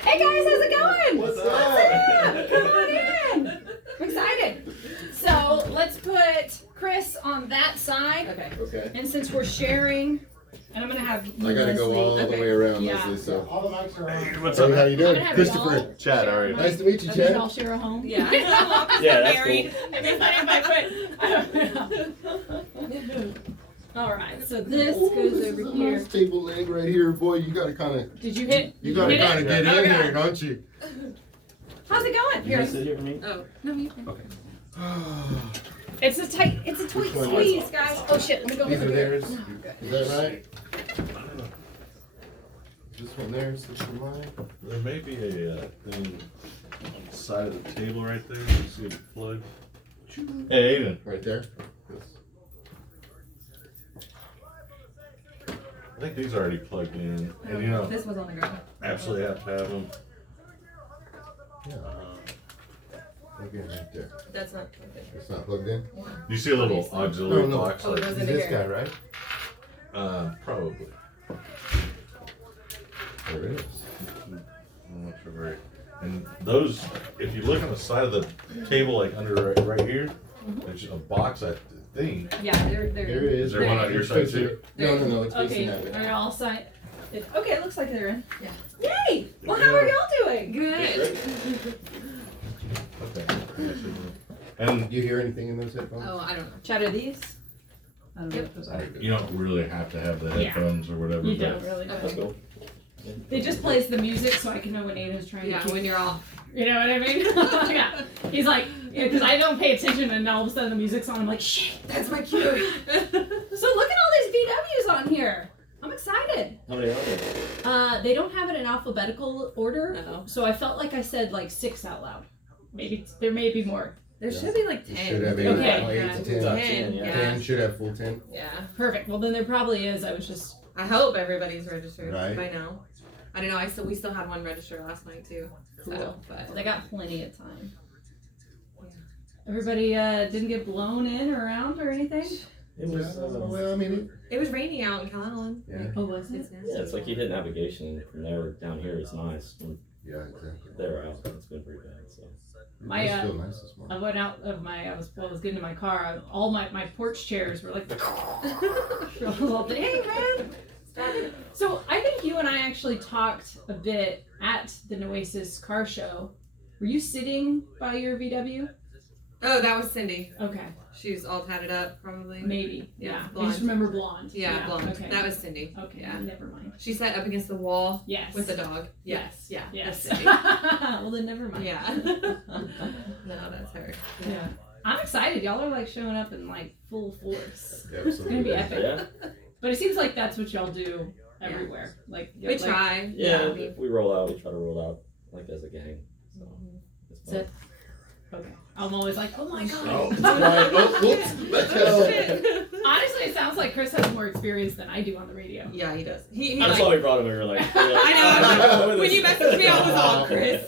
Hey guys, how's it going? What's up? Come on in. I'm excited. So let's put Chris on that side. Okay. And since we're sharing, and I'm gonna have you, I gotta go all the way around, Yeah. Leslie. So. All the mics are on. Hey, what's up? How you I'm doing, gonna have Christopher? y'all Chad, share how are you? my- Nice to meet you, Did Chad. y'all share a home? Yeah. Yeah, that's married. cool. I guess I don't know. All right, so this goes over here. Nice table leg right here, boy. You gotta kind of. Did you hit? You gotta hit it? kind of get in Okay. here, don't you? How's it going? You Here. gonna sit here for me? Oh, no, you can. Okay. It's a tight squeeze, guys. Oh shit, let me go These over are here. theirs. Is that right? This one there, this one mine. There may be a thing on the side of the table right there. You see it plug? Hey, Aiden. Right there. I think these are already plugged in. And you know, This was on the ground. absolutely have to have them. Yeah. Plug in right there. That's not. It's not plugged in. You see a little auxiliary No. box? Oh, it Like, goes This into is this here. guy, right? probably. There it is. I'm not sure very. And those, if you look on the side of the table, like under right here, there's a box, I think. Yeah, they're. There it is. Is there one on your side too? No. It's Okay, facing that way. are all signed? Okay, it looks like they're in. Yeah. Yay! Well, how are y'all doing? Good. Okay. And Do you hear anything in those headphones? Oh, I don't know. Chad, are these? I don't know Yep. if those are. you don't really have to have the Yeah. headphones or whatever. You but don't really. Let's go. It just plays the music so I can know when Aiden's trying Yeah, to keep. when you're off. You know what I mean? Yeah. He's like, because I don't pay attention and all of a sudden the music's on. I'm like, shit. That's my cue. So look at all these VWs on here. I'm excited. How many are there? They don't have it in alphabetical order, No. so I felt like I said like 6 out loud. Maybe there may be more. There should be like You 10. should have 8, Okay. 8 to 10. About 10, 10, yeah. 10 should have full 10. Yeah. Perfect. Well, then there probably is. I was just. I hope everybody's registered Right. by now. I don't know. We still had one register last night too. Cool. So, but They got plenty of time. Everybody didn't get blown in or around or anything? It was. Well, I mean, it was raining out in Calallen. yeah. Oh, was it? It's nasty. Yeah, it's like you hit navigation from there down here. It's nice. From Yeah, exactly. there out, it's been pretty bad. So. My, It's still nice this I morning. went out of I was getting to my car. All my porch chairs were like, hey man. So I think you and I actually talked a bit at the Nueces car show. Were you sitting by your VW? Oh, that was Cindy. Okay, She was all tatted up, probably. maybe. Yeah, Yeah. I blonde. just remember blonde. Yeah, blonde. Okay. That was Cindy. Okay. Yeah. Never mind. She sat up against the wall Yes. with the dog. Yes. Yeah. Yes. That's Cindy. Well, then never mind. Yeah. No, that's her. Yeah. I'm excited. Y'all are like showing up in like full force. It's gonna Absolutely. be epic. Yeah. But it seems like that's what y'all do everywhere. Like We like, try. Yeah. we- We roll out. We try to roll out like as a gang. So it's So, fun. okay. I'm always like, oh my god. Oh, right. Oh, whoops. Let's go. Shit. Honestly, it sounds like Chris has more experience than I do on the radio. Yeah, he does. He I like, saw we brought him. We were like, I know. When you messaged me, I was all Chris.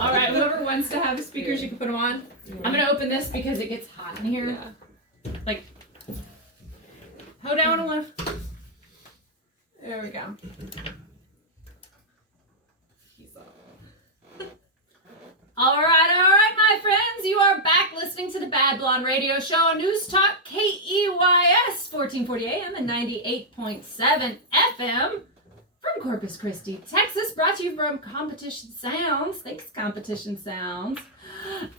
All right, whoever wants to have speakers, you can put them on. I'm gonna open this because it gets hot in here. Yeah. Like, hold down and lift. There we go. All right, my friends. You are back listening to the Bad Blonde Radio Show on News Talk KEYS 1440 AM and 98.7 FM from Corpus Christi, Texas. Brought to you from Competition Sounds. Thanks, Competition Sounds.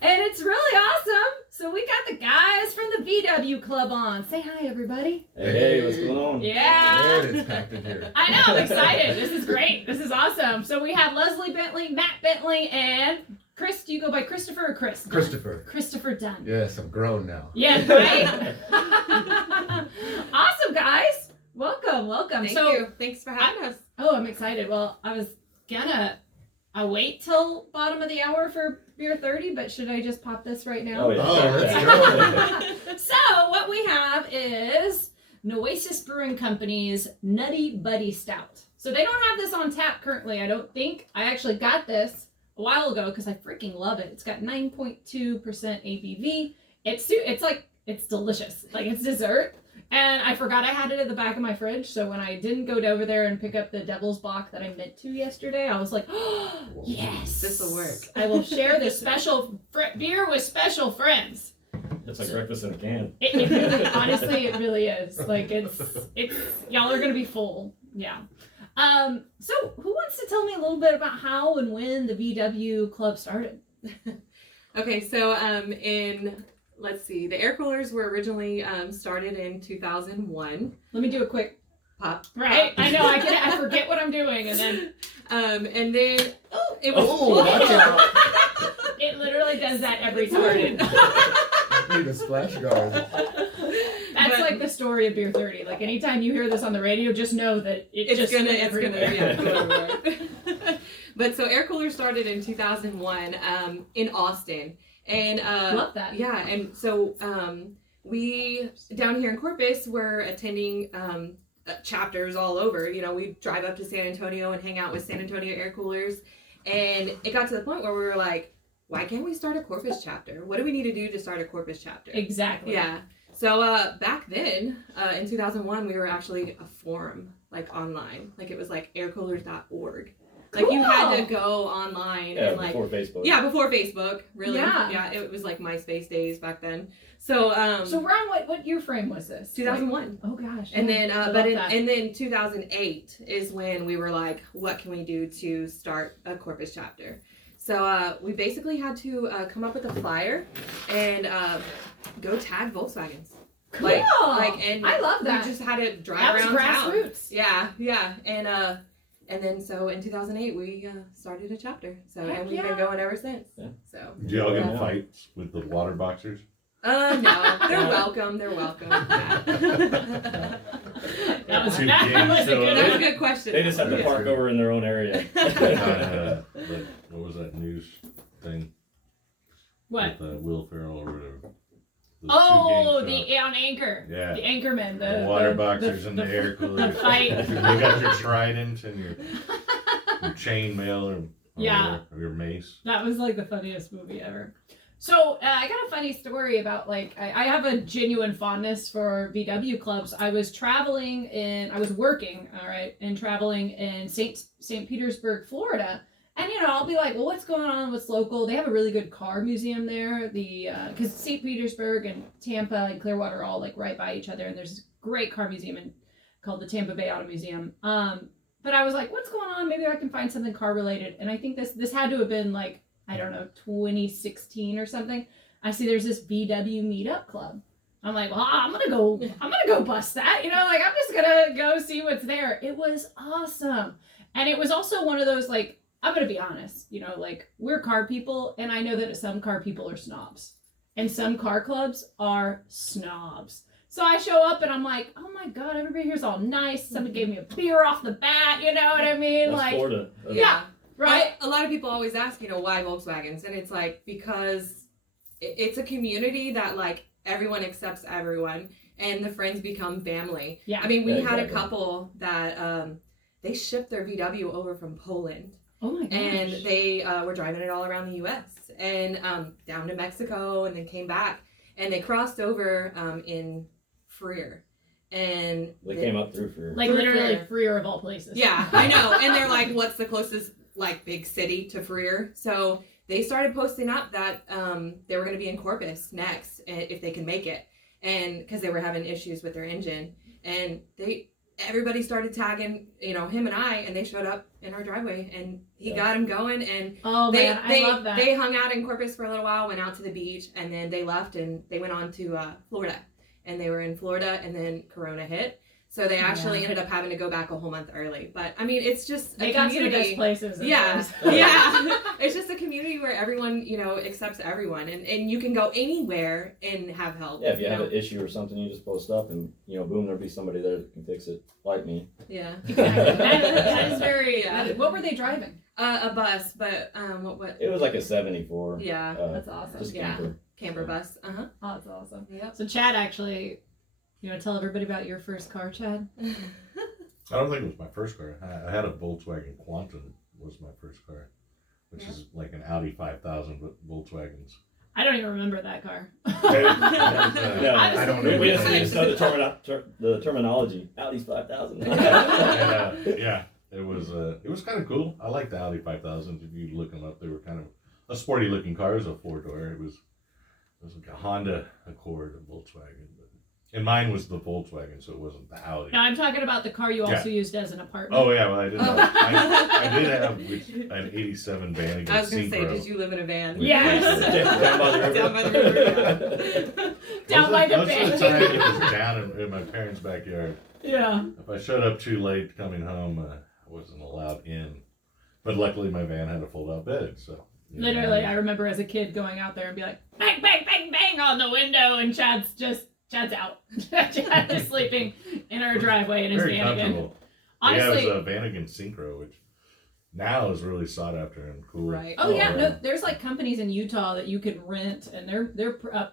And it's really awesome. So we got the guys from the VW Club on. Say hi, everybody. Hey, what's going on? Yeah. Man, it's packed in here. I know, I'm excited. This is great. This is awesome. So we have Leslie Bentley, Matt Bentley, and Chris. Do you go by Christopher or Chris? Christopher. Christopher Dunn. Yes, I'm grown now. Yeah, right? Awesome, guys. Welcome. Thank you. Thanks for having us. Oh, I'm excited. Well, I was gonna wait till bottom of the hour for beer 30, but should I just pop this right now? Oh, yeah. Oh, let's go. So what we have is Nueces Brewing Company's Nutty Buddy Stout. So they don't have this on tap currently, I don't think. I actually got this a while ago because I freaking love it. It's got 9.2% ABV. It's like, it's delicious. Like, it's dessert. And I forgot I had it at the back of my fridge, so when I didn't go over there and pick up the Devil's Bock that I meant to yesterday, I was like, oh, yes! This will work. I will share this special beer with special friends. It's like breakfast in a can. It really, honestly, it really is. Like, it's, y'all are gonna be full. Yeah. So who wants to tell me a little bit about how and when the VW Club started? Okay, so let's see, the air coolers were originally started in 2001. Let me do a quick Pop. right. I know, I forget what I'm doing, and then and then it was Oh, watch out. it literally does that every time. Need a splash guard. That's like the story of Beer 30. Like anytime you hear this on the radio, just know that it's gonna go everywhere. But so air coolers started in 2001 in Austin. And love that. Yeah, and so we down here in Corpus were attending chapters all over. You know, we drive up to San Antonio and hang out with San Antonio air coolers, and it got to the point where we were like, why can't we start a Corpus chapter? What do we need to do to start a Corpus chapter? Exactly. Yeah. So back then, in 2001, we were actually a forum, like online. Like it was like aircoolers.org. Like you had to go online and like before Facebook. Yeah, before Facebook, really. Yeah. It was like MySpace days back then. So So around what year frame was this? 2001. Oh gosh. And then yeah. and then 2008 is when we were like, what can we do to start a Corpus chapter? So we basically had to come up with a flyer and go tag Volkswagens. Cool. And I love that. We just had to drive That was around town. grassroots. Yeah. And then so in 2008 we started a chapter. So Heck and we've yeah. been going ever since. Yeah. So Do y'all get in Yeah. fights with the water boxers? no, they're welcome. They're welcome. Yeah. That was, Two that games was a show good up. That's a one. good question. They just have to Yeah. park over in their own area. What was that news thing? What? With Will Ferrell or whatever. Those Oh, two games on Anchor. Yeah. The Anchorman. the water boxers and the air coolers. The fight. You got your trident and your chain mail or Yeah. your mace. That was like the funniest movie ever. So I got a funny story about like I have a genuine fondness for VW clubs. I was working, all right, and traveling in St. Petersburg, Florida. And I'll be like, well, what's going on? What's local? They have a really good car museum there. Because St. Petersburg and Tampa and Clearwater are all like right by each other, and there's this great car museum called the Tampa Bay Auto Museum. But I was like, what's going on? Maybe I can find something car related. And I think this had to have been like, I don't know, 2016 or something. I see there's this VW meetup club. I'm like, well, I'm gonna go bust that. Like I'm just gonna go see what's there. It was awesome, and it was also one of those like. I'm going to be honest, like we're car people, and I know that some car people are snobs and some car clubs are snobs. So I show up and I'm like, oh my God, everybody here's all nice. Somebody gave me a beer off the bat. You know what I mean? That's like, Florida. yeah, right. A lot of people always ask, why Volkswagens? And it's like, because it's a community that like everyone accepts everyone and the friends become family. Yeah. I mean, we Yeah, had a exactly. couple that they shipped their VW over from Poland. Oh my gosh. And they were driving it all around the U.S. and down to Mexico, and then came back, and they crossed over in Freer, and They came up through for like literally Freer of all places. yeah, I know. And they're like, "What's the closest like big city to Freer?" So they started posting up that they were going to be in Corpus next if they can make it, and because they were having issues with their engine, and everybody started tagging, him and I, and they showed up in our driveway, and he got him going, and Oh man, I love that. they hung out in Corpus for a little while, went out to the beach, and then they left, and they went on to Florida, and they were in Florida, and then Corona hit, so they actually ended up having to go back a whole month early. But I mean, it's just they a got to the community. best places. and Yeah, things. yeah. It's just a community where everyone, accepts everyone, and you can go anywhere and have help. Yeah, if you have an issue or something, you just post up and, boom, there'll be somebody there that can fix it, like me. Yeah. Exactly. That is very. Yeah. What were they driving? A bus, but what? It was like a 74. Yeah, That's awesome. Just Yeah. camper. camper bus. Oh, that's awesome. Yep. So Chad, actually, tell everybody about your first car, Chad. I don't think it was my first car. I had a Volkswagen Quantum was my first car, which is like an Audi 5000 but Volkswagens. I don't even remember that car. No, I don't know. We just know the terminology. Audi's 5000. Yeah, it was kind of cool. I like the Audi 5000s. If you look them up, they were kind of a sporty looking car. It was a 4-door. It was like a Honda Accord, a Volkswagen. And mine was the Volkswagen, so it wasn't the Audi. No, I'm talking about the car you also used as an apartment. Oh yeah, well I did. I did have an '87 Vanagon. I was gonna say, Synchro. did you live in a van? Yes. Down by the river. Down by the river, yeah. Down by the Most of bank. the time it was down in my parents' backyard. Yeah. If I showed up too late coming home, I wasn't allowed in. But luckily my van had a fold-out bed, so. Literally, I remember as a kid going out there and be like, bang, bang, bang, bang on the window, and Chad's out. Chad is sleeping in our driveway in his Very Vanagon. comfortable. Honestly, Yeah, it was a Vanagon Synchro, which now is really sought after and cool. Right. oh yeah, no, there's like companies in Utah that you can rent, and they're a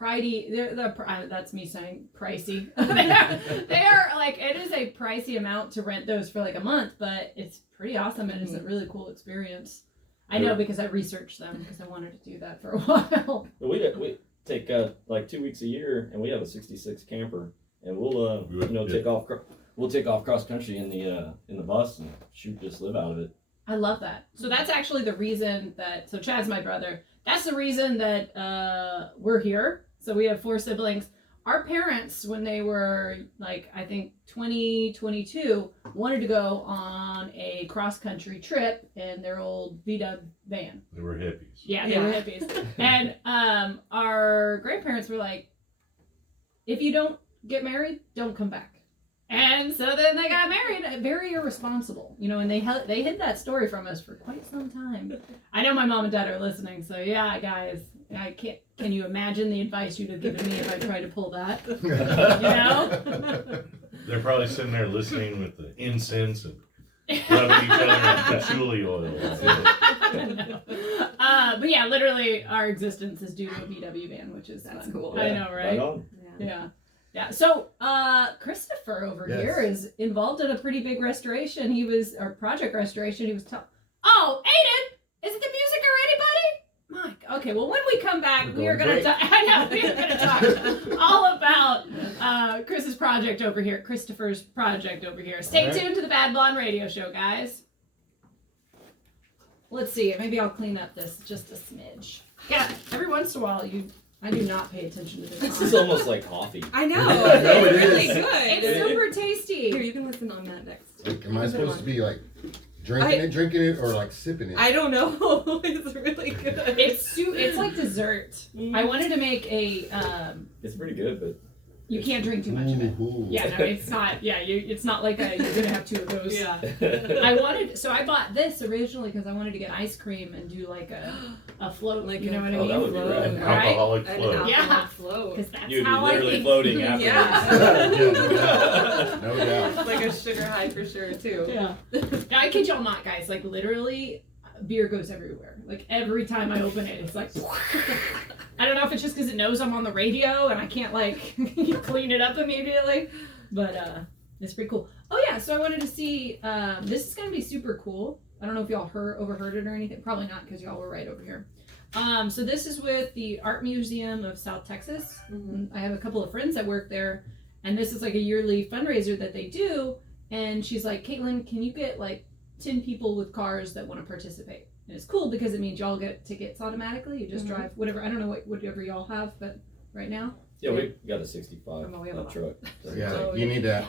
pricey. That's me saying pricey. they're like, it is a pricey amount to rent those for like a month, but it's pretty awesome and it's a really cool experience. I know because I researched them because I wanted to do that for a while. We take like 2 weeks a year, and we have a '66 camper, and we'll take off cross country in the bus and just live out of it. I love that. So that's actually the reason so Chad's my brother. That's the reason that we're here. So we have 4 siblings. Our parents, when they were like, I think 22, wanted to go on a cross-country trip in their old VW van. They were hippies. Yeah, they were hippies. And our grandparents were like, if you don't get married, don't come back. And so then they got married, very irresponsible, and they hid that story from us for quite some time. I know my mom and dad are listening, so yeah, guys, I can't. Can you imagine the advice you'd have given me if I tried to pull that? They're probably sitting there listening with the incense and rubbing each other with patchouli oil. But yeah, literally, our existence is due to a VW van, which is That's fun. cool. I know, right? Yeah. So, Christopher over here is involved in a pretty big restoration. Project restoration. He was oh, Aiden, is it the music already, buddy? Mike. Okay. Well, when we come back, we are going to talk. I know we are going to talk all about Chris's project over here, Christopher's project over here. Stay tuned to the Bad Blonde Radio Show, guys. Let's see. Maybe I'll clean up this just a smidge. Yeah. Every once in a while, I do not pay attention to this. This is almost like coffee. I know. I know It's it really is. good. It's super tasty. Here, you can listen on that next. Like, am I supposed to be like drinking it, or like sipping it? I don't know. It's really good. It's like dessert. I wanted to make a. It's pretty good, but You can't drink too much of it. Ooh. Yeah, no, it's not. Yeah, it's not like you're gonna have 2 of those. Yeah. I bought this originally because I wanted to get ice cream and do like a float, Like you know what I Oh, mean? that would be rad. Right? Alcoholic An float. Yeah. alcoholic float. Because that's You'd be how I literally think. floating after. Yeah. Yeah, no doubt. No doubt. Like a sugar high for sure too. Yeah. Now, I kid y'all not, guys. Like literally, beer goes everywhere. Like every time I open it, it's like. I don't know if it's just because it knows I'm on the radio and I can't like clean it up immediately, but it's pretty cool. Oh yeah, so I wanted to see. This is gonna be super cool. I don't know if y'all overheard it or anything. Probably not because y'all were right over here. So this is with the Art Museum of South Texas. Mm-hmm. I have a couple of friends that work there, and this is like a yearly fundraiser that they do. And she's like, Caitlin, can you get like 10 people with cars that want to participate? And it's cool because it means y'all get tickets automatically. You just drive whatever. I don't know whatever y'all have, but right now. Yeah, we got a 65 We have a truck. So Yeah, Oh, you need that.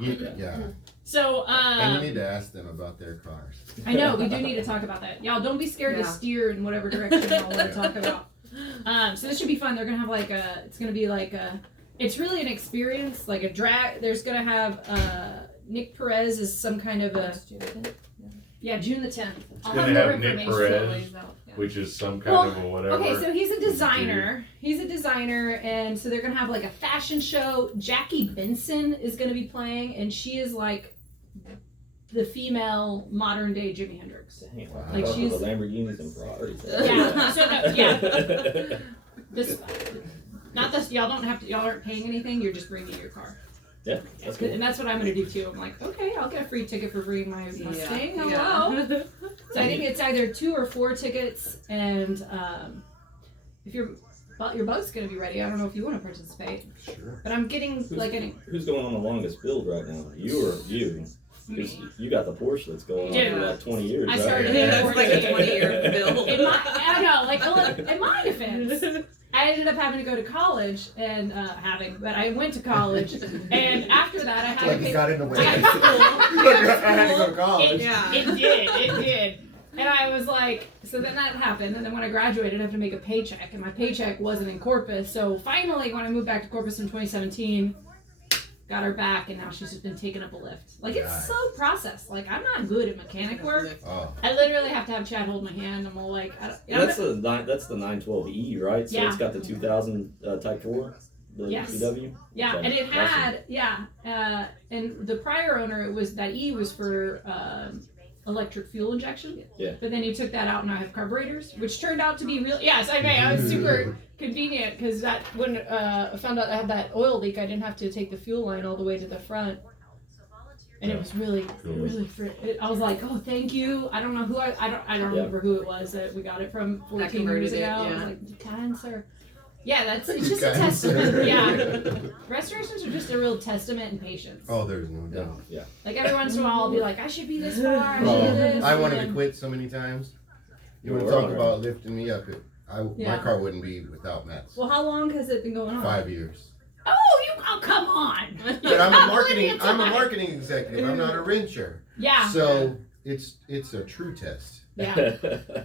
yeah. Yeah. So, And you need to ask them about their cars. I know, we do need to talk about that. Y'all don't be scared to Yeah. steer in whatever direction y'all want to talk about. So this should be fun. They're going to have it's really an experience, like a drag. There's going to have, Nick Perez is some kind of a, June the 10th. It's going to have Nick Perez, which is some kind of a whatever. Okay, so he's a designer. And so they're gonna have like a fashion show. Jackie Benson is gonna be playing, and she is like the female modern day Jimi Hendrix. Dang, Wow. Like she's the Lamborghinis and Ferraris. yeah. So this not this. Y'all aren't paying anything. You're just bringing your car. Yeah, that's cool. And that's what I'm gonna do too. I'm like, okay, I'll get a free ticket for bringing my Mustang. Yeah. Hello. So I think it's either 2 or 4 tickets, and if your boat's gonna be ready, I don't know if you want to participate. Sure. But I'm getting Who's going on the longest build right now? You or you? 'Cause you got the Porsche that's going on for like 20 years. I right? started Yeah, in that's like a 20-year bill. I know, like, well, in my defense, I ended up having to go to college and but I went to college, and after that I had Like to you pay. got in the way. I had to I had to go to college. Yeah. It did. And I was like, so then that happened, and then when I graduated, I have to make a paycheck, and my paycheck wasn't in Corpus. So finally, when I moved back to Corpus in 2017, got her back, and now she's just been taking up a lift. Like, it's Nice. so processed. Like, I'm not good at mechanic work. Oh. I literally have to have Chad hold my hand. I'm all like, That's the 912E, right? So Yeah. it's got the 2000 Type 4, the Yes. VW. yeah, Okay. and it Awesome. had, and the prior owner, it was that E was for electric fuel injection. Yeah. But then he took that out, and I have carburetors, which turned out to be real. Yes, I may. I was super convenient because that when I found out I had that oil leak, I didn't have to take the fuel line all the way to the front, and it was really, I was like, oh, thank you. I don't know who I don't remember who it was that we got it from 14 years ago. I was like, you kind sir. Yeah, it's just a testament. Yeah, restorations are just a real testament in patience. Oh, there's no doubt. Yeah. Like every once in a while, I'll be like, I should be this far. I should do this. I wanted and to quit so many times. You Well, want to we're talk on about lifting me up? My Yeah. car wouldn't be without Matt's. Well, how long has it been going on? 5 years. Oh, come on. But I'm a Plenty of time. marketing executive. I'm not a wrencher. Yeah. So it's a true test. Yeah.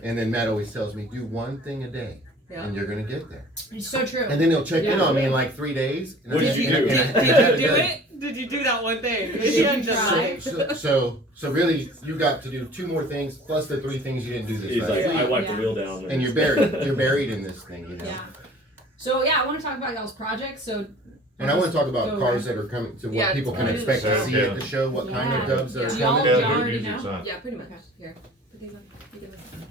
And then Matt always tells me, do one thing a day, Yeah. and you're gonna get there. It's so true. And then he'll check in Yeah. on me in like 3 days. and What I- did you and I- do? and I- Did and I had you do done. it? Did you do that one thing? Did Did you you try? just So really, you got to do 2 more things plus the 3 things you didn't do this He's like, last I week. wiped Yeah. the wheel down. And you're buried in this thing, you know. Yeah. So yeah, I want to talk about y'all's projects. So. And I want to talk about Go cars ahead. that are coming to what Yeah, people can go to the expect to show. see at the show. What kind of Yeah. dubs are Do y'all- coming? do Yeah, y'all the already music's know? on. Yeah, pretty much. Here. Put these on. You can listen.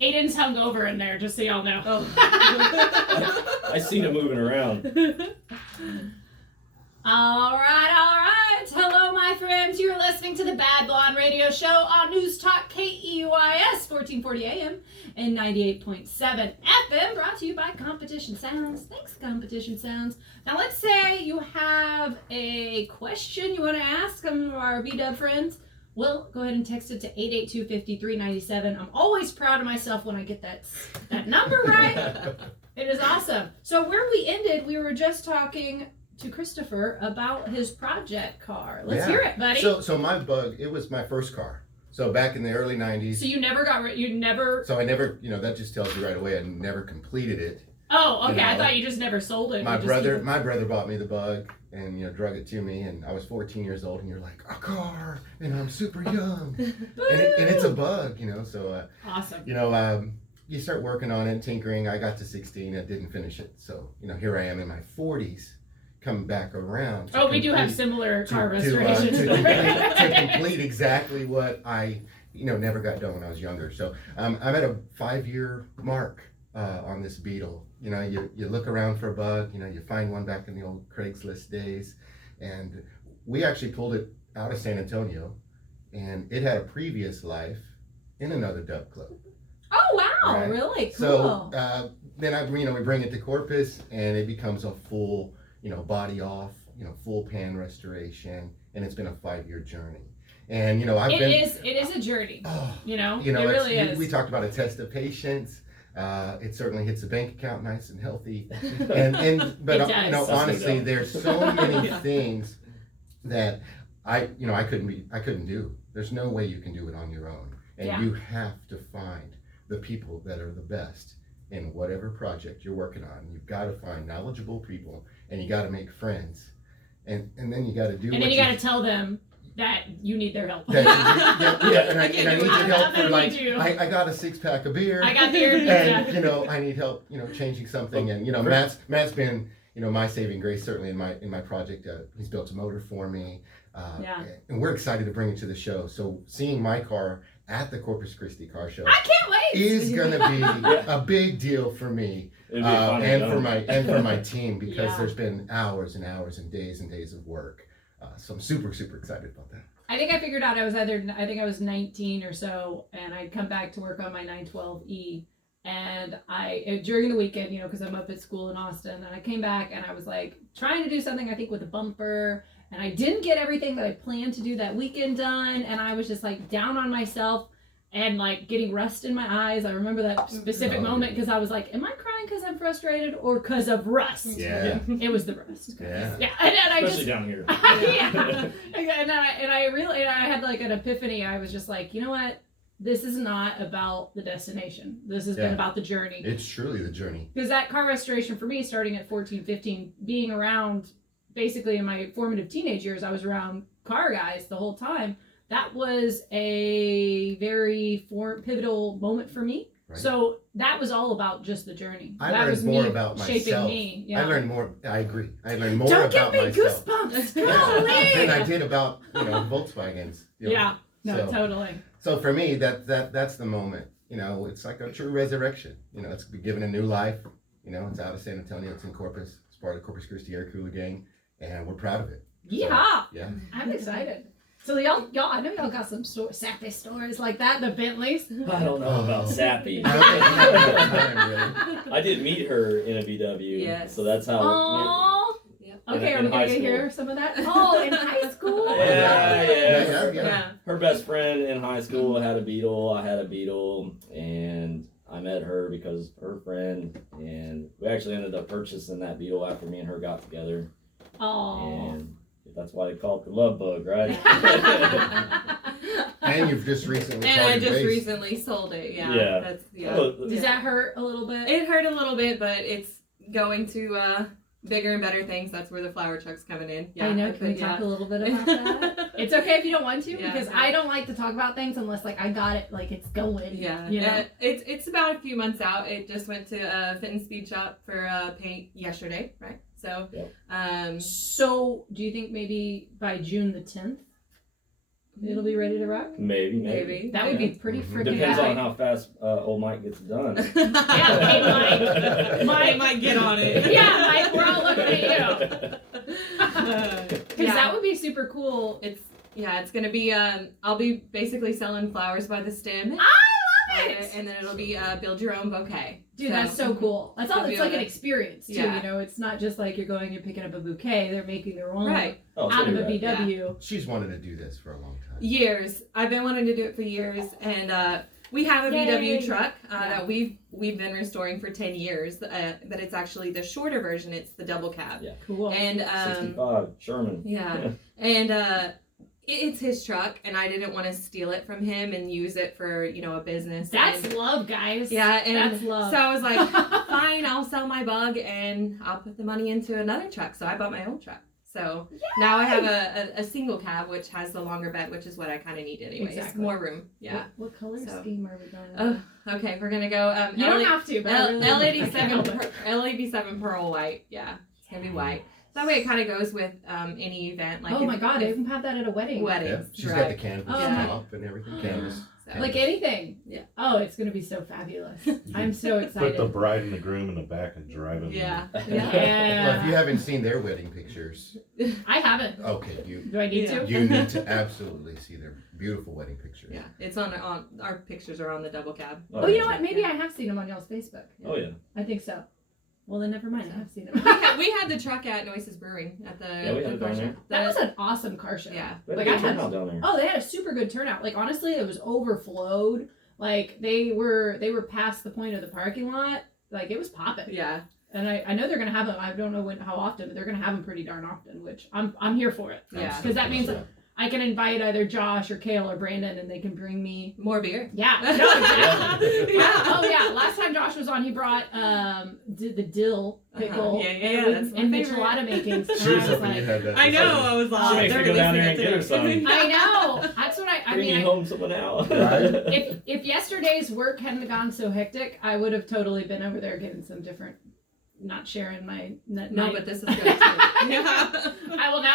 Aiden's hungover in there, just so y'all know. Oh. I seen him moving around. All right. Hello, my friends. You're listening to the Bad Blonde Radio Show on News Talk KEYS 1440 AM and 98.7 FM, brought to you by Competition Sounds. Thanks, Competition Sounds. Now, let's say you have a question you want to ask some of our B-Dub friends. Well, go ahead and text it to 882-5397. I'm always proud of myself when I get that number right. It is awesome. So where we ended, we were just talking to Christopher about his project car. Let's hear it, buddy. So my Bug, it was my first car. So back in the early 90s. So you never got you never. So I never, that just tells you right away I never completed it. Oh, okay. You I know, thought you just never sold it. My You just brother keep bought me the Bug and drug it to me, and I was 14 years old, and you're like, a car, and I'm super young, and it's a Bug, So Awesome. You start working on it, tinkering. I got to 16, I didn't finish it, so here I am in my 40s, coming back around. Oh, we do have similar car to restorations. complete exactly what I never got done when I was younger. So I'm at a 5-year mark on this Beetle. You look around for a Bug, you find one back in the old Craigslist days, and we actually pulled it out of San Antonio, and it had a previous life in another dub club. Oh wow! Right. Really cool. So then we bring it to Corpus, and it becomes a full body off, full pan restoration, and it's been a 5-year journey. And It is a journey. Oh, It really is. We talked about a test of patience. It certainly hits the bank account nice and healthy, but It does. honestly, there's so many things that I couldn't do. There's no way you can do it on your own, and Yeah. you have to find the people that are the best in whatever project you're working on. You've got to find knowledgeable people, and you got to make friends, and then you got to do. And then you got to tell them that you need their help. and I need your help for I need you. I got a 6-pack of beer. I got beer and pizza. I need help changing something, and Matt's been my saving grace certainly in my project. He's built a motor for me, and we're excited to bring it to the show. So seeing my car at the Corpus Christi car show I can't wait. is gonna be a big deal for me It'd be a fun event. and for my team, because Yeah. there's been hours and hours and days of work. So I'm super excited about that. I think I figured out I was 19 or so, and I'd come back to work on my 912E, And during the weekend, you know, because I'm up at school in Austin, and I came back and I was like trying to do something, I think, with a bumper, and I didn't get everything that I planned to do that weekend done, and I was just like down on myself and like getting rust in my eyes. I remember that specific moment because I was like, am I crying because I'm frustrated or because of rust? Yeah. It was the rust. Yeah. Yeah. And I Especially just, down here. yeah. And I had like an epiphany. I was just like, you know what? This is not about the destination. This has been about the journey. It's truly the journey. Because that car restoration for me, starting at 14, 15, being around basically in my formative teenage years, I was around car guys the whole time. That was a very pivotal moment for me. Right. So that was all about just the journey. I that learned was more me about shaping myself. me. Yeah. I learned more. I agree. I learned more Don't about give me myself goosebumps. than Golly. I did about Volkswagens. You know? Yeah. No, So- totally. So for me, that's the moment. You know, it's like a true resurrection. You know, it's given a new life. You know, it's out of San Antonio. It's in Corpus. It's part of the Corpus Christi Air Cooler Gang, and we're proud of it. Yeah. Yeah. I'm excited. So y'all, I know y'all got some sappy stories like that, the Bentleys. I don't know about Sappy. I don't think we have time, really. I did meet her in a VW. Yes. So that's how. Oh. Yep. Okay, In are we high gonna get school. hear some of that? Oh, in high school. Yeah. Her best friend in high school had a Beetle. I had a Beetle, and I met her because of her friend, and we actually ended up purchasing that Beetle after me and her got together. Oh. And that's why they call it the love bug, right? And you've just recently And I parted just ways. recently sold it. Yeah. Yeah. That's, Does that hurt a little bit? It hurt a little bit, but it's going to bigger and better things. That's where the flower truck's coming in. Yeah. I know. Can we talk a little bit about that? It's okay if you don't want to, Yeah, because no. I don't like to talk about things unless like I got it, like it's going. Yeah. You know? It's about a few months out. It just went to a fit and speed shop for paint yesterday, right? So, Yep. So do you think maybe by June the 10th it'll be ready to rock? Maybe. That would be pretty freaking Depends on epic. how fast old Mike gets it done. Yeah, Mike might get on it. Yeah, Mike, we're all looking at you. Because Yeah. that would be super cool. It's gonna be I'll be basically selling flowers by the stem. I love it! And then it'll be build your own bouquet. Dude, that's so cool. That's all. It'll be It's like able an to- experience too. Yeah. You know, it's not just like you're going and picking up a bouquet. They're making their own Right. Oh, out of a right. VW. She's wanted to do this for a long time. Years. I've been wanting to do it for years, and we have a Yay. VW truck Yeah. that we've been restoring for 10 years. But it's actually the shorter version. It's the double cab. Yeah. Cool. And 65 Sherman. yeah, and it's his truck, and I didn't want to steal it from him and use it for a business. That's and, love, guys. yeah, and That's love. so I was like, fine, I'll sell my bug and I'll put the money into another truck. So I bought my own truck. So now I have a single cab, which has the longer bed, which is what I kind of need anyways. Exactly. More room. Yeah. What color So- scheme are we going with? Okay, we're gonna go. You don't have to, but I really I can't help it. L87 pearl white. Yeah, it's gonna be white. That way it kind of goes with any event. Like Oh my if- god, I if even have that at a wedding. Yeah, weddings. she's got right. the canvas Oh, top and everything. Canvas. So- Like anything. Yeah. Oh, it's gonna be so fabulous. I'm so excited. Put the bride and the groom in the back and drive them. Yeah. Well, if Yeah. you haven't seen their wedding pictures, I haven't. okay, you Do I need Yeah. to? you need to absolutely see their beautiful wedding pictures. Yeah, it's on our pictures are on the double cab. Oh, you know what? Maybe I have seen them on y'all's Facebook. Oh, yeah. I think so. Well, then never mind. I have seen them. We had the truck at Nueces Brewing at the Yeah, we had the it car down show. there. That was an awesome car show. Yeah. They Like, had a I good had- turnout down there. Oh, they had a super good turnout. Like honestly, it was overflowed. Like they were past the point of the parking lot. Like it was popping. Yeah. And I know they're gonna have them. I don't know how often, but they're gonna have them pretty darn often. Which I'm here for it. Yeah. Because that means I can invite either Josh or Kale or Brandon, and they can bring me. More beer. Yeah. No, exactly. Yeah. Oh yeah. Last time Josh was on, he brought the dill pickle Yeah, that's my and favorite. michelada makings. And She was I was hoping you like, had that. I know. before. I was like, She makes they're me go down releasing there it and get her today. some. I know. That's what I Bring mean. me home something out. Right? If yesterday's work hadn't gone so hectic, I would have totally been over there getting some different. Not sharing my. No, but this is good too. Yeah.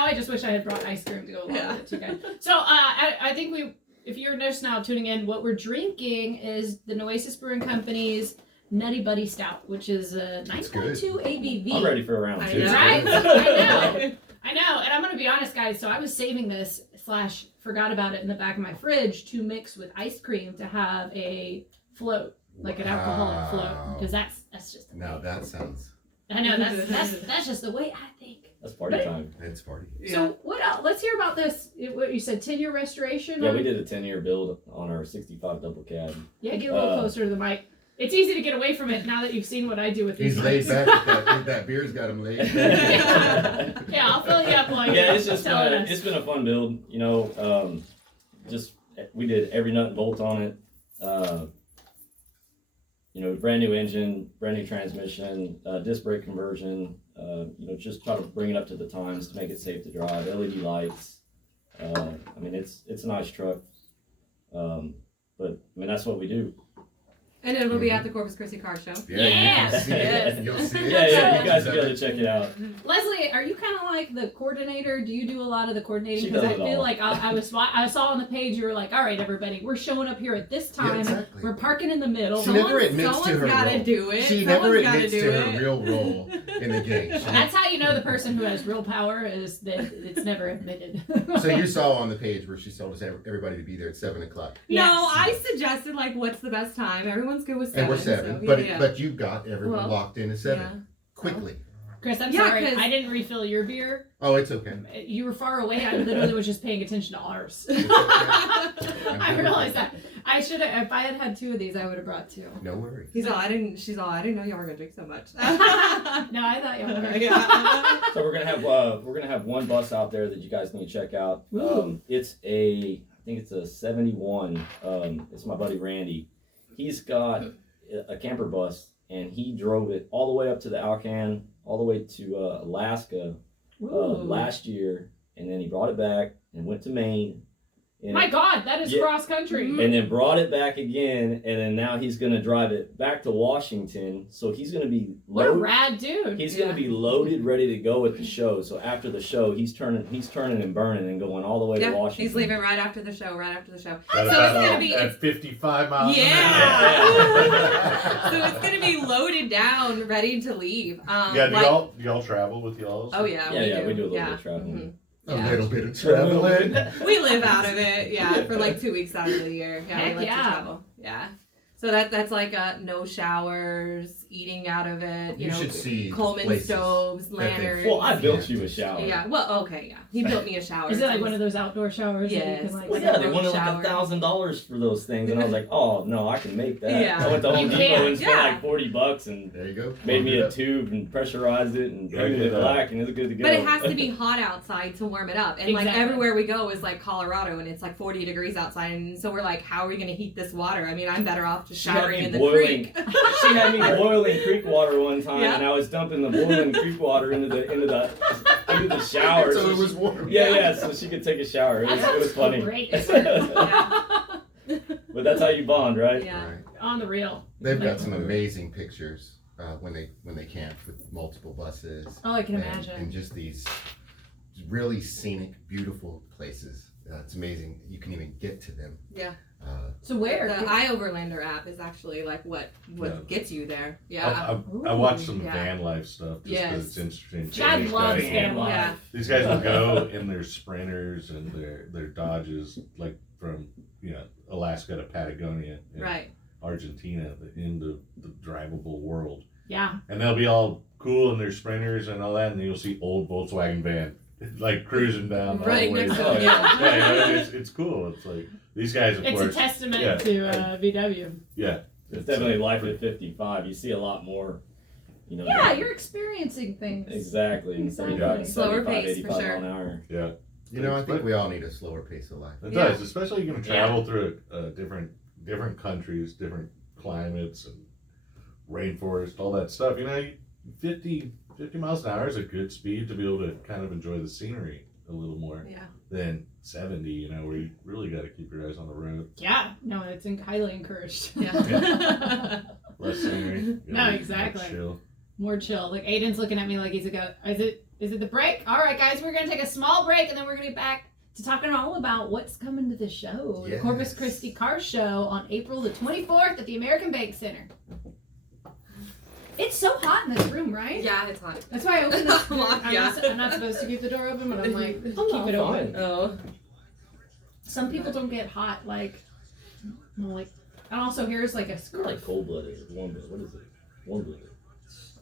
I just wish I had brought ice cream to go along with it too, guys. So I think if you're just now tuning in, what we're drinking is the Nueces Brewing Company's Nutty Buddy Stout, which is a 9.2 ABV. I'm ready for a round I two. know. Right? I know, and I'm gonna be honest, guys. So I was saving this / forgot about it in the back of my fridge to mix with ice cream to have a float. like an alcoholic float, Wow. because that's just. Now that sounds. I know that's just the way I think. That's party time. It's party. So what else? Let's hear about this. What you said, 10-year restoration. Yeah, we did a 10-year build on our 65 double cab. Yeah, get a little closer to the mic. It's easy to get away from it now that you've seen what I do with these. He's laid mics. back. That beer's got him laid. Yeah, I'll fill you up while Yeah, you're it's telling us. been a fun build. You know, just we did every nut and bolt on it. You know, brand new engine, brand new transmission, disc brake conversion. You know, just try to bring it up to the times to make it safe to drive. LED lights. I mean, it's a nice truck. But I mean, that's what we do. And it will be at the Corpus Christi Car Show. Yeah, you can see Yes. it. You'll see it. Yeah, you guys will be able to check it out. Leslie, are you kind of like the coordinator? Do you do a lot of the coordinating? She Because does I it feel all. like I saw on the page you were like, all right, everybody, we're showing up here at this Yeah, time. exactly. We're parking in the middle. She never admits to her Someone's got to role. do it. She Someone's never gotta admits do to it. her real role in the game. That's how you know the person who has real power is that it's never admitted. So you saw on the page where she told us everybody to be there at 7 o'clock. No, Yes. I suggested like what's the best time. Everyone's good with 7. And we're 7. So, but yeah. but you got everyone Well, locked in at 7. yeah. Quickly. Chris, I'm Yeah, sorry. 'cause- I didn't refill your beer. Oh, it's okay. You were far away. I literally was just paying attention to ours. It's okay. I realized that. I should have. If I had had 2 of these, I would have brought 2. No worries. She's all, I didn't know y'all were gonna drink so much. No, I thought you were. Yeah. So we're gonna have one bus out there that you guys need to check out. Ooh. I think it's a 71. It's my buddy Randy. He's got a camper bus, and he drove it all the way up to the Alcan, all the way to Alaska last year, and then he brought it back and went to Maine. And My God, that is Yeah. cross country. and then brought it back again, and then now he's gonna drive it back to Washington. So he's gonna be What a loaded. rad dude. He's gonna be loaded, ready to go at the show. So after the show, he's turning and burning and going all the way to Yeah, Washington. he's leaving right after the show. Got So about it's gonna be at 55 miles an Yeah. So it's gonna be loaded down, ready to leave. hour. Do y'all travel with y'all? Oh yeah, we do a little yeah. bit of traveling. Mhm. A Yeah. little bit of traveling. We live out of it, yeah, for like 2 weeks out of the year. Yeah, Heck we like yeah. to travel. Yeah. So that's like no showers, eating out of it, You know, should see Coleman places stoves, that they- lanterns. Well, I built you a shower. Yeah, well, okay, yeah. He built me a shower. Is it like one of those outdoor showers that you Yes. can like? Well, Like yeah, a they room wanted shower. like $1,000 for those things, and I was like, oh no, I can make that. Yeah. I went to Home You Depot can, and spent yeah. like $40 and There you go. made me Warm it a up. tube and pressurized it and Yeah, painted it yeah. black, and it's good to go. But it has to be hot outside to warm it up. And like Exactly. everywhere we go is like Colorado and it's like 40 degrees outside. And so we're like, how are we going to heat this water? I mean, I'm better off just She had showering me in the boiling- creek. She had me boiling creek water one time, Yeah. and I was dumping the boiling creek water into the shower. So it she- was warm. Yeah, so she could take a shower. It That was sounds funny. great. But that's how you bond, right? Yeah. Right. On the real. They've got some amazing pictures when they camp with multiple buses. Oh, I can and imagine. just these really scenic, beautiful places. It's amazing. You can even get to them. Yeah. So where? The iOverlander app is actually like what Yeah. gets you there. Yeah. I watched some Yeah. van life stuff just because Yes. it's interesting. Chad These loves guys- van life. Yeah. These guys will go in their Sprinters and their Dodges, like from Alaska to Patagonia, and Right. Argentina, into the drivable world, Yeah. and they'll be all cool in their Sprinters and all that, and then you'll see old Volkswagen van like cruising down Right all the way. next to down. them, yeah. It's cool. It's like these guys, of It's course. a testament yeah. to VW. Yeah, It's definitely life at 55. You see a lot more, Yeah, down- you're experiencing things. exactly. Exactly. Driving Slower 75, pace, for 85 sure. mile an hour. yeah. I think we all need a slower pace of life. It Yeah. does, especially you're going to travel through different countries, different climates, and rainforest, all that stuff. 50 miles an hour is a good speed to be able to kind of enjoy the scenery a little more Yeah. than 70, where you really got to keep your eyes on the road. Yeah. No, it's highly encouraged. Yeah. Less scenery. No, more exactly. Chill. More chill. Like Aiden's looking at me like he's a go. Is it the break? All right, guys, we're gonna take a small break and then we're gonna get back to talking all about what's coming to the show, the Yes. Corpus Christi Car Show on April the 24th at the American Bank Center. It's so hot in this room, right? Yeah, it's hot. That's why I opened this door. Yeah. I'm not supposed to keep the door open, but I'm like, keep it fine. open. Oh. Some people don't get hot like And also here's like a It's scarf. like cold blooded or warm blooded. What is it? Warm blooded.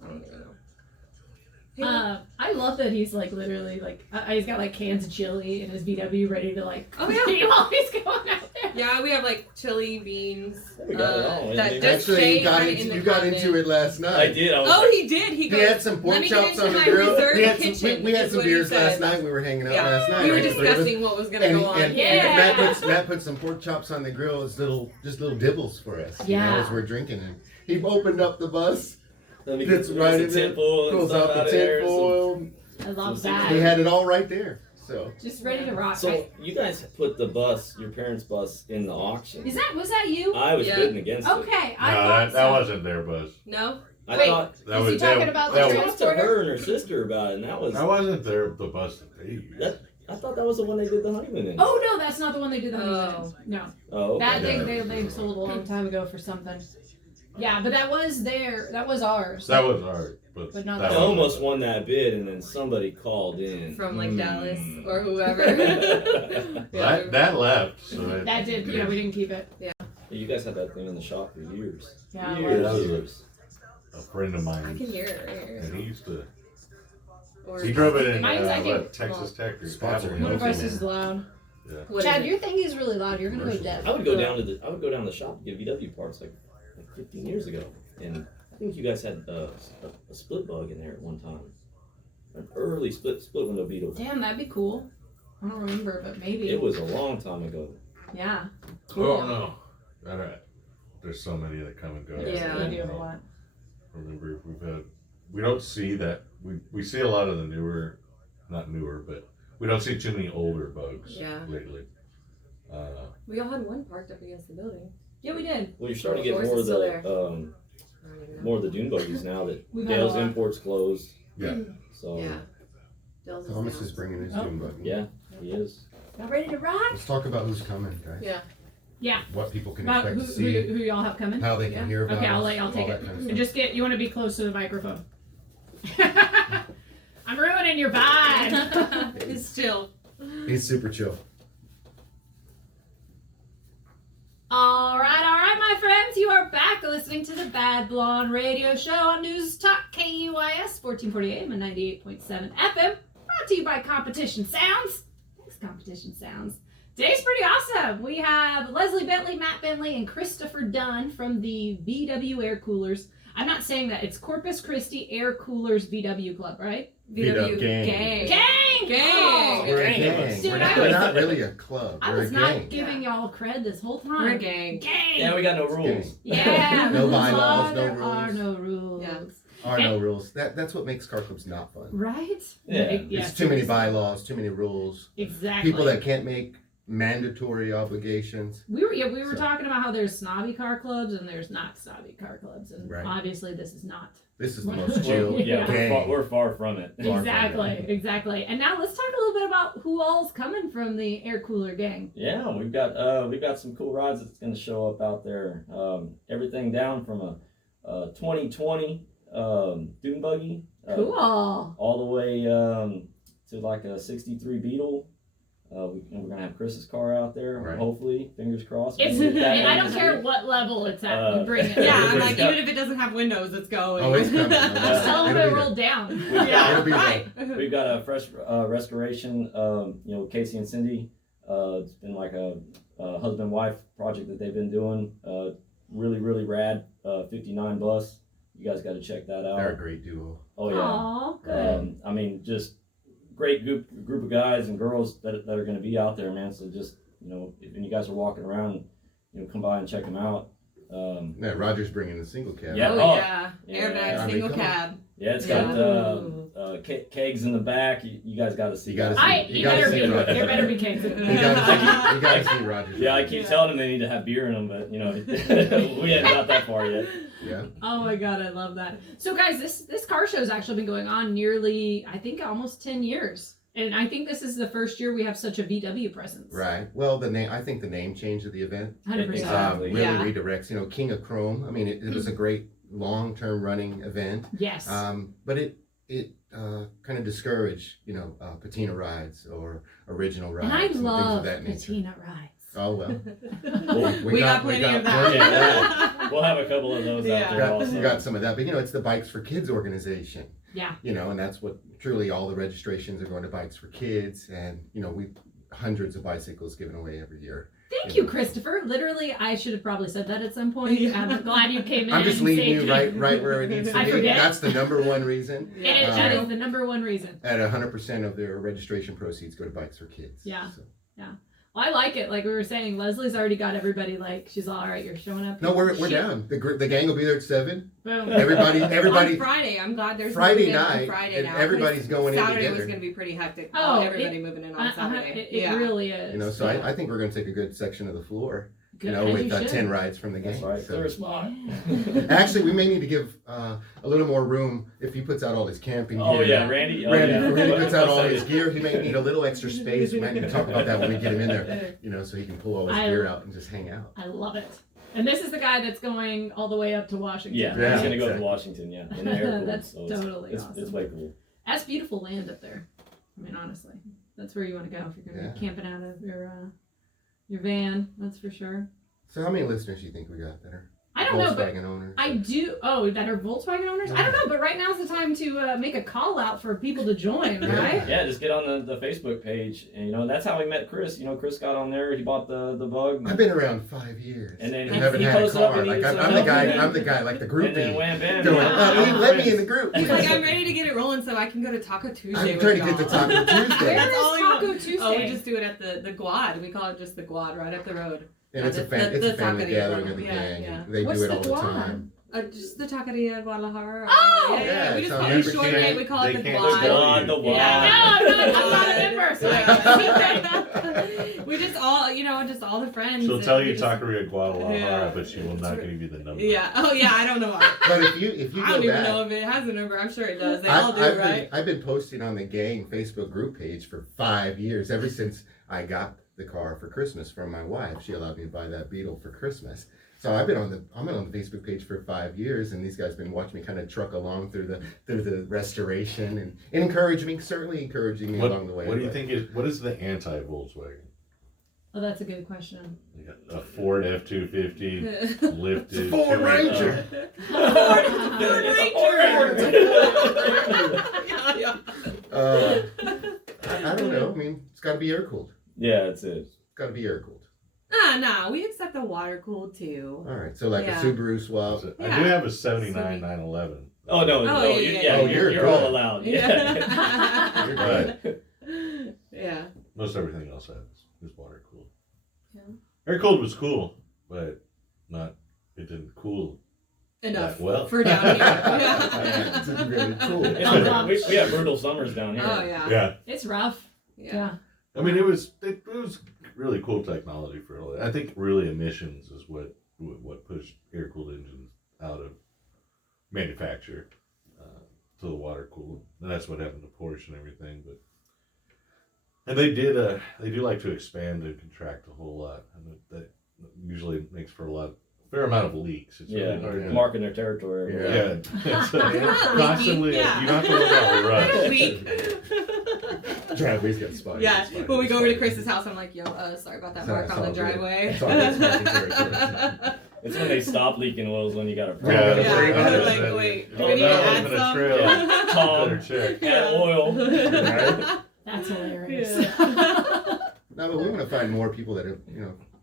I don't even know. I love that he's like literally like he's got like cans of chili in his VW ready to like Oh, yeah. while he's going out there. Yeah, we have like chili beans. We got it all. That Yeah. just Actually, stay right in the you got cabinet. into it last night. I did. I was Oh, like, he did. He He goes. had some pork "Let me chops get on into the my grill. reserved We had kitchen," we had is some what he beers last said. night. We were hanging out Yeah, last night. we were right? discussing what was gonna And, go on. and, Yeah. and Matt puts some pork chops on the grill as little dibbles for us. You know, Yeah. as we're drinking. And he opened up the bus, let me gets get right some in there, tinfoil and pulls stuff out out the of there. tin foil. I love Some that. He had it all right there. So Just ready to rock. So you guys put the bus, your parents' bus, in the auction. Was that you? I was Yeah. bidding against it. Okay, I No, thought that so. wasn't their bus. No. I Wait. thought That Is was he talking that, about that the was, I talked to her and her sister about it, and that was. that wasn't the bus that they used. That, I thought that was the one they did the honeymoon in. Oh no, that's not the one they did the honeymoon Oh. in. No, Oh, okay. that Yeah. they sold a long time ago for something. Yeah, but that was ours. That was ours, But not that I the- wasn't almost us. won that bid, and then somebody called in. From like Dallas Mm. or whoever. That left. So That did. Yeah, we didn't keep it. You guys had that thing in the shop for years. Yeah, Years. a friend of I mine, can hear it right here. and he used to. Or He drove it in Mine's, I think, Texas Tech or Sponsor Apple One of Hills. ours is loud. what Chad, is it? your thing is really loud. You're gonna go deaf. I would go down to the shop to get VW parts like 15 years ago, and I think you guys had a split bug in there at one time, an early split window Beetle. Damn, that'd be cool. I don't remember, but maybe. It was a long time ago. Yeah. Oh no! All right. There's so many that come and go. Yeah. We do have a lot. Remember, we don't see that. We see a lot of the not newer, but we don't see too many older bugs Yeah. lately. We all had one parked up against the building. Yeah, we did. Well, you're starting to get Of course more of it's still there. the I don't even know. more of the dune buggies now that We've had a Dale's lot. imports closed. Yeah. So Yeah. Dill's Thomas down. is bringing his Oh. dune buggy. yeah, he is. Y'all ready to rock? Let's talk about who's coming, guys. Yeah. Yeah. What people can About expect who, to see, who y'all have coming? how they can Yeah. hear about Okay, I'll us, let y'all all take that it. kind of And stuff. just you want to be close to the microphone. I'm ruining your vibe. It's chill. He's super chill. All right, my friends. You are back listening to the Bad Blonde Radio Show on News Talk KUIS 1440 AM and 98.7 FM. Brought to you by Competition Sounds. Thanks, Competition Sounds. Today's pretty awesome. We have Leslie Bentley, Matt Bentley, and Christopher Dunn from the VW Air Coolers. I'm not saying that. It's Corpus Christi Air Coolers VW Club, right? VW gang. gang. Gang! Gang. Oh, We're a Gang. gang. Dude, We're not really a club. I We're was a not gang. giving y'all cred this whole time. We're a gang. Gang! Yeah, we got no rules. Yeah, No rules bylaws, are, no there are rules. no rules. Yeah. Are no rules. That's what makes car clubs not fun. Right? Yeah. There's too many bylaws, too many rules. Exactly. People that can't make mandatory obligations. we were So- talking about how there's snobby car clubs and there's not snobby car clubs, and Right. obviously this is not. This is the Well, most chill Yeah, gang. we're far from it. Far from Exactly. And now let's talk a little bit about who all's coming from the air cooler gang. Yeah, we've got some cool rides that's going to show up out there. Everything down from a 2020 dune buggy, Cool. all the way to like a '63 Beetle. And we're gonna have Chris's car out there, Right. hopefully. Fingers crossed. It's, We'll get that and I in don't this care week. what level it's at. You bring it. Yeah, I'm It's like, got- even if it doesn't have windows, it's going. Oh, it's coming. Just tell them It'll to be roll down. Yeah, It'll be right. We've got a fresh restoration. Casey and Cindy. It's been like a husband-wife project that they've been doing. Really, really rad. 59 bus. You guys got to check that out. They're a great duo. Oh yeah. Aw, good. I mean, just great group of guys and girls that are going to be out there, man. So just if you guys are walking around, come by and check them out. Yeah, Roger's bringing the single cab. Yeah. Oh, Oh, yeah. yeah. Airbag, I mean, single come on. cab. Yeah, it's Yeah. got kegs in the back. You guys got to see. You gotta that. see- You gotta better see be. Roger. There better be cakes. You gotta see Roger's. Yeah, I ride. keep telling them they need to have beer in them, but we haven't got that far yet. Yeah. Oh my god, I love that. So guys, this car show's actually been going on nearly, I think, almost 10 years. And I think this is the first year we have such a VW presence. Right. Well, I think the name change of the event 100%. Exactly. really Yeah. redirects. King of Chrome. I mean, it was a great long-term running event. Yes. But it kind of discouraged, patina rides or original rides and I and things love of that nature. patina rides. Oh, well. We got plenty of that. Yeah, we'll have a couple of those out there also. We got some of that, but it's the Bikes for Kids organization. Yeah. And that's what truly all the registrations are going to Bikes for Kids, and we hundreds of bicycles given away every year. Thank you, Christopher. Literally, I should have probably said that at some point. I'm glad you came in. I'm just and leading you saved me. right where it needs to I be. forget. That's the number one reason. That is the number one reason. At 100% of their registration proceeds go to Bikes for Kids. Yeah. So. Yeah. Well, I like it. Like we were saying, Leslie's already got everybody. Like she's all right. You're showing up. No, we're down. The gang will be there at 7. Boom. Everybody. On Friday, I'm glad there's Friday moving in night, on Friday and now. everybody's going in Saturday together. was going to be pretty hectic. Oh, Everybody moving in on Saturday. It really is. So I think we're going to take a good section of the floor. Good, with as you 10 should. rides from the gang. That's right. So. Clear a spot. Actually, we may need to give a little more room if he puts out all his camping gear. Oh yeah, Randy. Oh, Randy, yeah. Randy puts out all his gear. He may need a little extra space. We might need to talk about that when we get him in there. So he can pull all his gear out and just hang out. I love it. And this is the guy that's going all the way up to Washington. Yeah, Yeah, he's gonna go exactly. to Washington. Yeah, in the airport. That's so totally it's, awesome. It's way cool. That's beautiful land up there. I mean, honestly, that's where you want to go if you're going to be camping out of your van. That's for sure. So how many listeners do you think we got that are I don't know, but Volkswagen owners? I do. Oh, that are Volkswagen owners? I don't know, but right now's the time to make a call out for people to join, right? Yeah, just get on the Facebook page, and that's how we met Chris. Chris got on there. He bought the Bug. I've been around 5 years. And then I he haven't had a posted up car. and he Like was I'm the guy, like the groupie. And then wham bam. Going, yeah. let me in the group. He's like, I'm ready to get it rolling so I can go to Taco Tuesday. I'm trying to with get to y'all. Taco Tuesday. Where That's is all we want. Taco Tuesday? Oh, we just do it at the Quad. We call it just the Quad right up the road. And it's a The family taqueria gathering of the one. gang. Yeah. They What's do it the all the Quad? time. Just the Taqueria Guadalajara. Oh! yeah. We just so call it member short can't- name. We call it they the can't Quad. spell The Quad. Yeah. No, I'm not a member. So We just all, just all the friends. She'll and tell we you just- Taqueria Guadalajara, Yeah. but she will not give you the number. Yeah. Oh yeah. I don't know why. But if you I go don't even back, know if it has a number. I'm sure it does. They all do, I've right? I've been posting on the gang Facebook group page for 5 years, ever since I got the car for Christmas from my wife. She allowed me to buy that Beetle for Christmas. So I've been on the Facebook page for 5 years, and these guys have been watching me kind of truck along through the restoration and certainly encouraging me along the way. What do you think what is the anti-Volkswagen? Oh, that's a good question. You got a Ford F-250 lifted. It's a Ford Ranger. I don't know. I mean, it's got to be air cooled. Yeah, that's it. It's got to be air cooled. Nah. We accept the water cooled too. All right, so like Yeah. a Subaru swap. I do have a 79 911. Oh no! Oh, no, yeah. Oh, you're you're all good. allowed. Yeah. You're good. Yeah. Most everything else is water cooled. Yeah. Air cooled was cool, but it didn't cool Enough that well. for down here. Yeah, it's really cool. We have brutal summers down here. Oh yeah. Yeah. It's rough. Yeah. I mean, it was really cool technology for all. I think really emissions is what pushed air cooled engines out of manufacture to the water cooled, and that's what happened to Porsche and everything. And they do like to expand and contract a whole lot, and that usually makes for a fair amount of leaks. It's really hard to marking their territory. Yeah, it's Not constantly. leaky, yeah. You don't have to worry about rust. Weak. Driveway's got spotty. Yeah. When we go over to Chris's house, I'm like, yo, sorry about that Sorry, mark it's on the all good. driveway. It's all good. It's marking territory. It's when they stop leaking oils when you got a problem. Yeah, Yeah. worry about They're it. like, wait, do Oh, we need to no, add even a some? trail. Yeah. Tom, Better check. add oil. Right? That's hilarious. No, but we want to find more people that have,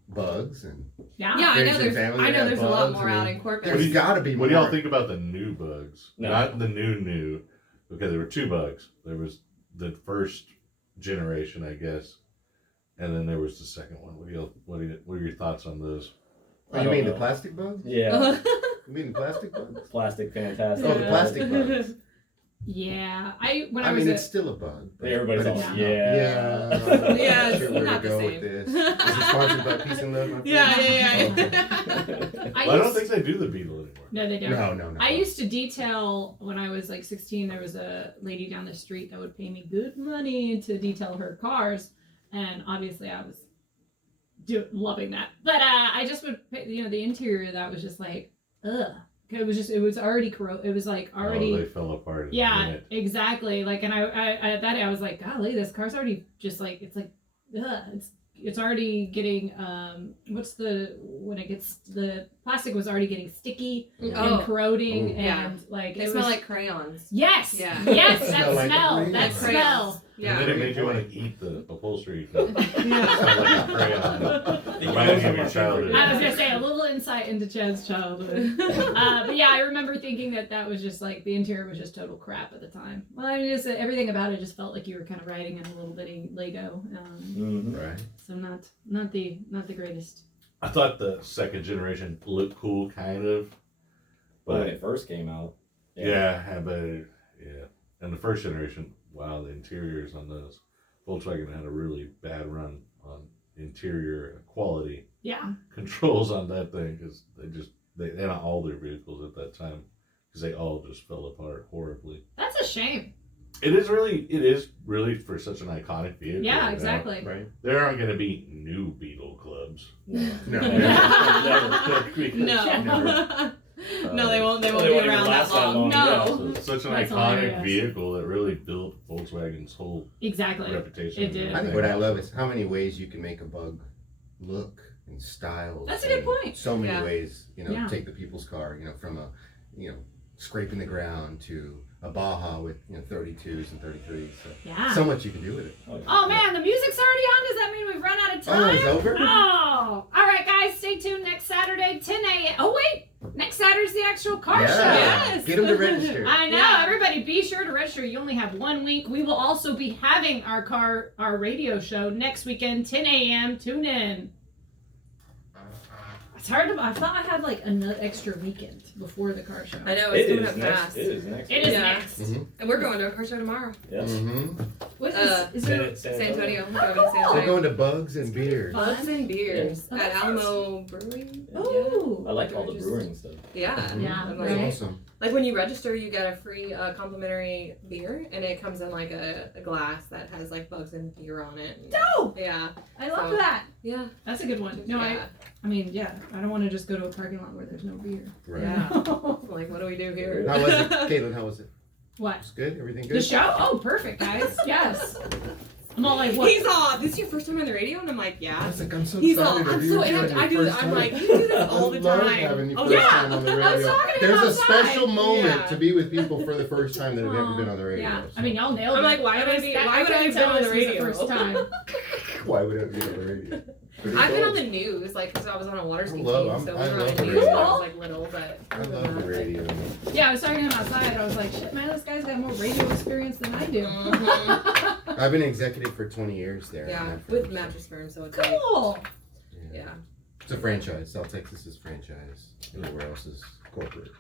bugs and Yeah. Yeah, I Friends know and there's family that have a lot bugs, more I mean, out in Corpus. there's got to be more. What do y'all think about the new bugs? No. Not the new, because there were two bugs. There was the first generation, I guess, and then there was the second one. What are your thoughts on those? Oh, you mean the plastic bugs? Yeah, You mean the plastic bugs? plastic, fantastic. Oh, the plastic bugs. Yeah. I I mean, was it's still a bug. but- Everybody's but all, it's- yeah. Yeah. Yeah, it's Sure where not to the go same. with this. Is it sponsored by Peace and Love, my friend? Yeah. I Well, I don't used- think they do the beetle anymore. No, they don't. No. I used to detail when I was like 16. There was a lady down the street that would pay me good money to detail her cars, and obviously I was loving that. But I just would, the interior of that was just like, ugh. It was already it was like already. Oh, they fell apart. In a Yeah, minute. exactly. Like, and I that day I was like, golly, this car's already just like, it's like, ugh, it's it's already getting when it gets, the plastic was already getting sticky Oh. and corroding Ooh. and like They smell like crayons. yes, Yeah. yes, that Smell like smell, crayons. that Like smell. Yeah. And then it made you want to eat the upholstery. It Yeah. sounded like a crayon. Reminded me of your childhood. I was gonna say a little insight into Chad's childhood, but yeah, I remember thinking that was just like the interior was just total crap at the time. Well, I mean, just everything about it just felt like you were kind of riding in a little bitty Lego, Right. so not the greatest. I thought the second generation looked cool, kind of. But when But it first came out, yeah, and the first generation, wow, the interiors on those. Volkswagen had a really bad run on interior quality Yeah, controls on that thing because they not all their vehicles at that time because they all just fell apart horribly. that's a shame. It is really for such an iconic vehicle. Yeah, you know? exactly. Right. There aren't going to be new Beetle clubs. No. No. No, they won't. They won't They be won't even around that last that long. long, No. So it's such an That's iconic hilarious. vehicle that really built Volkswagen's whole Exactly. reputation. It did. I think what I love is how many ways you can make a Bug look and styles. That's a good and point. So many Yeah. ways, Yeah. take the people's car, from a, scraping the ground to a Baja with, 32s and 33s. Yeah. So much you can do with it. Oh man, the music's already on. Does that mean we've run out of Oh, time? it's over? Oh, all right, guys, stay tuned next Saturday, 10 a.m. Oh wait, next Saturday's the actual car Yeah. show. Yes. Get them to register. I know. Yeah. Everybody, be sure to register. You only have 1 week. We will also be having our radio show next weekend, 10 a.m. Tune in. It's hard to. I thought I had like another extra weekend before the car show. I know it it's coming is up next. fast. It is next. It is Yeah. next. Mhm. And we're going to a car show tomorrow. Yes. Mm-hmm. What Uh, is there? San Antonio. We're going to San We're Antonio. going to Bugs and Beers. Bugs and beers Yeah. at Oh, that Alamo Brewing. Ooh. I like all the brewing stuff. Yeah. Yeah, I'm right. like, Awesome. like when you register, you get a free complimentary beer, and it comes in like a glass that has like bugs and beer on it. And- Dope. Yeah. I love So- that. Yeah. That's a good one. No, yeah. I mean, yeah. I don't want to just go to a parking lot where there's no beer. Right. Yeah. I'm like, what do we do here? How was it, Caitlin? How was it? What? It's good. Everything The good. show? Oh, perfect, guys. Yes. I'm all like, what? He's all, this is your first time on the radio? And I'm like, I yeah. was like, I'm so He's all, excited to I'm hear so you amped. on I your do, first I'm time. like, you do this all the I love time. having you Oh, first yeah. time on the I was radio. talking There's about a special outside. moment Yeah. to be with people for the first time that have ever Aw, been on the radio. Yeah. so. I mean, y'all nailed it. I'm like, why would I be- why would I have been tell on the this was radio? first time. Why would I be on the radio? I've been on the news, like, because I was on a water ski team, love- so we I were on love the the news when I radio. was like little, but I love the radio. Yeah, I was talking to him outside. I was like, shit, man, this guy's got more radio experience than I do. Mhm. I've been executive for 20 years there. Yeah, in that with firm, Mattress Firm, so it's like, Cool. yeah. It's a franchise. South Texas is franchise. Everywhere else is corporate.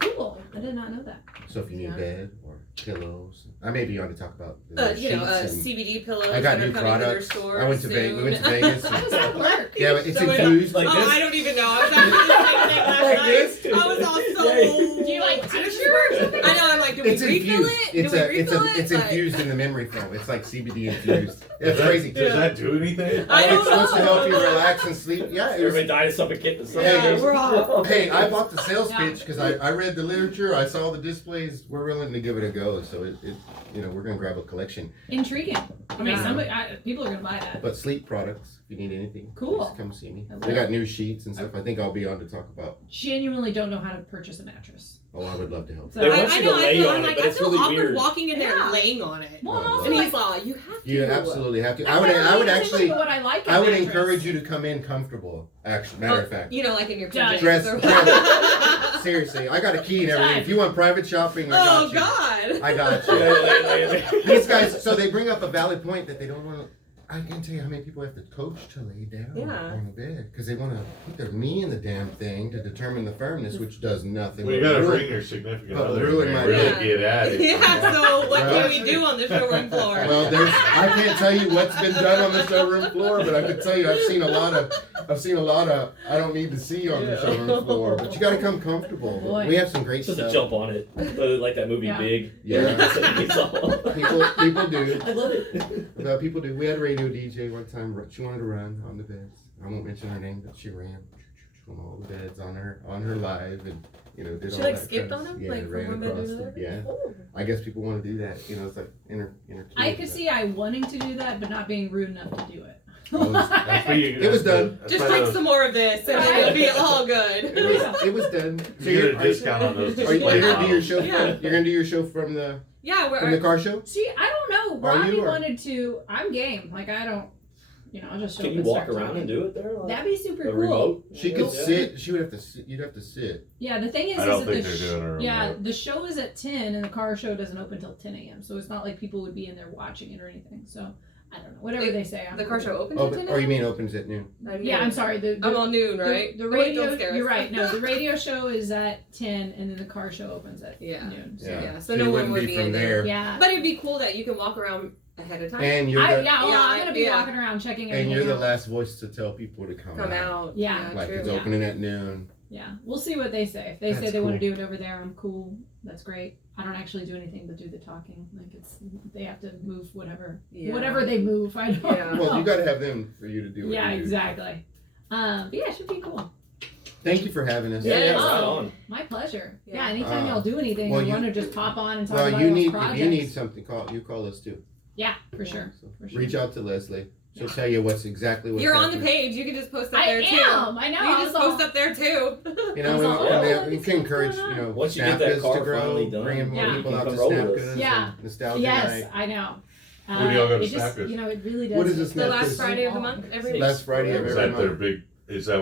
Cool. I did not know that. So if you need Yeah. a bed or pillows, I may be on to talk about the You know, sheets and- CBD pillows I got that are new coming to their products. stores I went to Vegas. We went to soon. Vegas. How does that work? Yeah, but it's So infused. Like oh, this? I don't even know. I was actually just thinking that last Like night. this? I was all so. Yeah. Do you like I tissue don't- or something? I know. I'm like, do we It's refill infused. it? It's do we a, it's a, refill it? it's Like- infused in the memory foam. It's like CBD infused. It's Does that- crazy. Does that do anything? I don't It's supposed to know. help you relax and sleep. Yeah, it was. Everybody died of suffocate the Yeah, we're all- Hey, I bought the sales Yeah. pitch because I read the literature. I saw the displays. We're willing to give it a go. So it we're gonna grab a collection. Intriguing. I mean, Yeah. people are gonna buy that. But sleep products, if you need anything, Cool. please come see me. I love We got new sheets and stuff. I think I'll be on to talk about. Genuinely don't know how to purchase a mattress. Oh, I would love to help. So They want I you know. to I lay feel, on I'm it, like, but I it's feel really awkward weird. walking in there Yeah. laying on it. Well, and Oh, also And like, he's all, you have to. You absolutely have to. that's I would not really actually. what I like. I would encourage you to come in comfortable. Actually, matter of fact. You know, like in your Done. PJs. Dress- Seriously, I got a key and everything. If you want private shopping, I got Oh you. God. I got you. These guys, so they bring up a valid point that they don't want to. I can't tell you how many people have to coach to lay down Yeah. on the bed because they want to put their knee in the damn thing to determine the firmness, which does nothing. Well, you but gotta ruin- bring your significant But other ruin and my really day. get at it. Yeah. So what Well, can we do on the showroom floor? Well, I can't tell you what's been done on the showroom floor, but I can tell you I've seen a lot of. I don't need to see on the showroom floor, but you got to come comfortable. Boy. We have some great Just to stuff. jump on it, like that movie Yeah. Big. Yeah. It's all- People do. I love it. People do. We had a radio DJ one time. She wanted to run on the beds. I won't mention her name, but she ran on all the beds on her live, and did She all like that skipped kind of- on them, Yeah, like ran from one bed to across the them. other. Yeah, Oh. I guess people want to do that. It's like inner. I could see I wanting to do that, but not being rude enough to do it. That's where you, It was done. that's Just why drink those- some more of this, and Right. it'll be all good. It was done. So You you're, get a discount on those. are you display gonna do your bottles. show? Yeah. You're gonna do your show from the Yeah, car show? See, I don't know. Are Robbie you, or- wanted to. I'm game. Like I don't. I'll just show Can up you and walk start around talking. and do it there? Like, That'd be super the cool. remote? She could Yeah. sit. She would have to. Sit, you'd have to sit. Yeah, the thing is, I don't is think that they're doing it yeah, remote. the show is at 10 and the car show doesn't open till 10 a.m. So it's not like people would be in there watching it or anything. So I don't know. Whatever they say. I'm The car cool. show opens at 10 Open, or you mean opens at noon? Yeah, I'm sorry. I'm all noon, right? The Oh, wait, radio. don't scare us. You're right. No, the radio show is at 10 and then the car show opens at Yeah. noon. So. Yeah, so you no one wouldn't would be from in there. Yeah. But it'd be cool that you can walk around ahead of time. And you're I'm the, gonna be Yeah. walking around checking and everything you're the out. last voice to tell people to come come out. Yeah. Like true. it's opening at noon. Yeah, we'll see what they say. If they say That's they want to cool. do it over there, I'm cool. That's great. I don't actually do anything but do the talking. Like they have to move whatever they move. I don't Yeah. know. Well, you got to have them for you to do it. Yeah, exactly. But yeah, it should be cool. Thank you for having us. Yeah, Yeah. right on. My pleasure. Yeah. Yeah, anytime y'all do anything, well, you you- want to just pop on and talk Well, about you y'all's need projects. if you need something, call us too. Yeah, for sure. So For sure. reach out to Leslie. She'll tell you what's exactly what's You're on the happening. page. You can just post up I there too. am. I know. You I can was just all- post up there too. You know, I was all, we "Oh, can encourage what's going on?" Once you Snap get that Goods car to grow, finally done, bringing more Yeah. people you out can to come roll Snap with us. Goods. Yeah. and Nostalgia Yes, Night. I know. Where do y'all go to it just, Snap Goods? It really does. What is this The Snap last Goods? Friday of the month. Every Last Friday of Is every that their month. big? Is that where